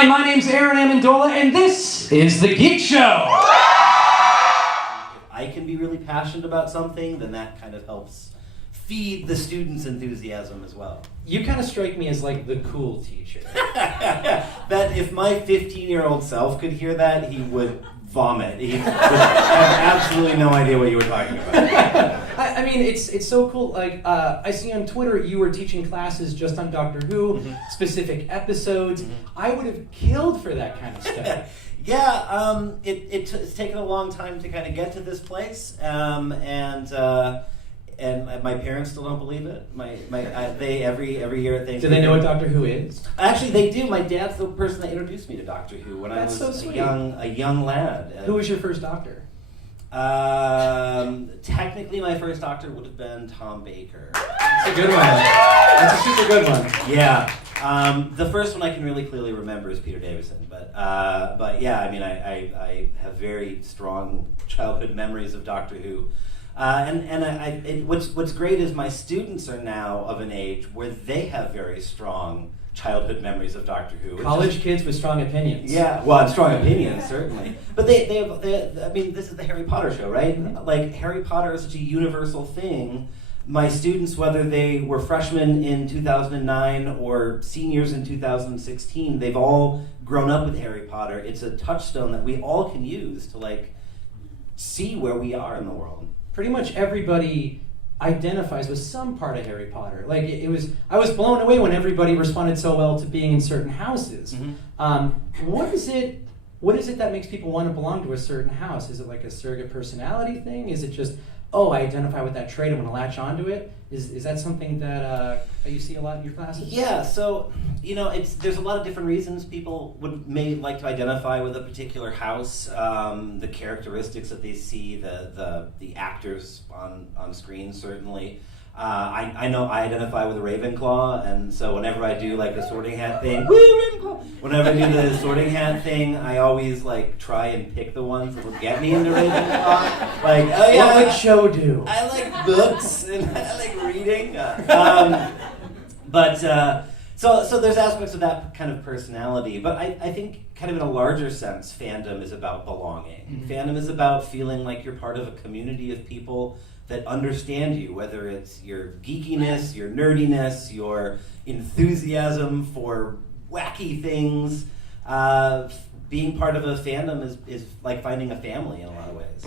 Hi, my name's Aaron Amendola, and this is the Geek Show. If I can be really passionate about something, then that kind of helps feed the students' enthusiasm as well. You kind of strike me as like the cool teacher. That if my 15-year-old self could hear that, he would vomit. He would have absolutely no idea what you were talking about. I mean, it's so cool. Like, I see on Twitter you were teaching classes just on Doctor Who, specific episodes. I would have killed for that kind of stuff. Yeah, it's taken a long time to kind of get to this place, and my parents still don't believe it. They every year at Thanksgiving. Do they know what Doctor Who is? Actually, they do. My dad's the person that introduced me to Doctor Who when That's I was so a young lad. Who was your first Doctor? Technically, my first Doctor would have been Tom Baker. That's a good one. That's a super good one. Yeah. The first one I can really clearly remember is Peter Davison, but yeah, I mean, I have very strong childhood memories of Doctor Who. What's great is my students are now of an age where they have very strong childhood memories of Doctor Who. College kids with strong opinions. Yeah, well, and strong opinions, certainly. But they I mean, this is the Harry Potter show, right? Mm-hmm. Like, Harry Potter is such a universal thing. My students, whether they were freshmen in 2009 or seniors in 2016, they've all grown up with Harry Potter. It's a touchstone that we all can use to, like, see where we are in the world. Pretty much everybody identifies with some part of Harry Potter. Like, I was blown away when everybody responded so well to being in certain houses. What is it that makes people want to belong to a certain house? Is it like a surrogate personality thing? Is it just, oh, I identify with that trait, I'm going to latch onto it? Is that something that you see a lot in your classes? Yeah, so, there's a lot of different reasons people may like to identify with a particular house, the characteristics that they see, the actors on screen, certainly. I know I identify with a Ravenclaw, and so whenever I do like the sorting hat thing, whenever I do the sorting hat thing, I always like try and pick the ones that will get me into Ravenclaw. Like, oh yeah, what would Cho do? I like books and I like reading. So there's aspects of that kind of personality, but I think kind of in a larger sense, fandom is about belonging. Fandom is about feeling like you're part of a community of people that understand you, whether it's your geekiness, your nerdiness, your enthusiasm for wacky things. Being part of a fandom is like finding a family in a lot of ways.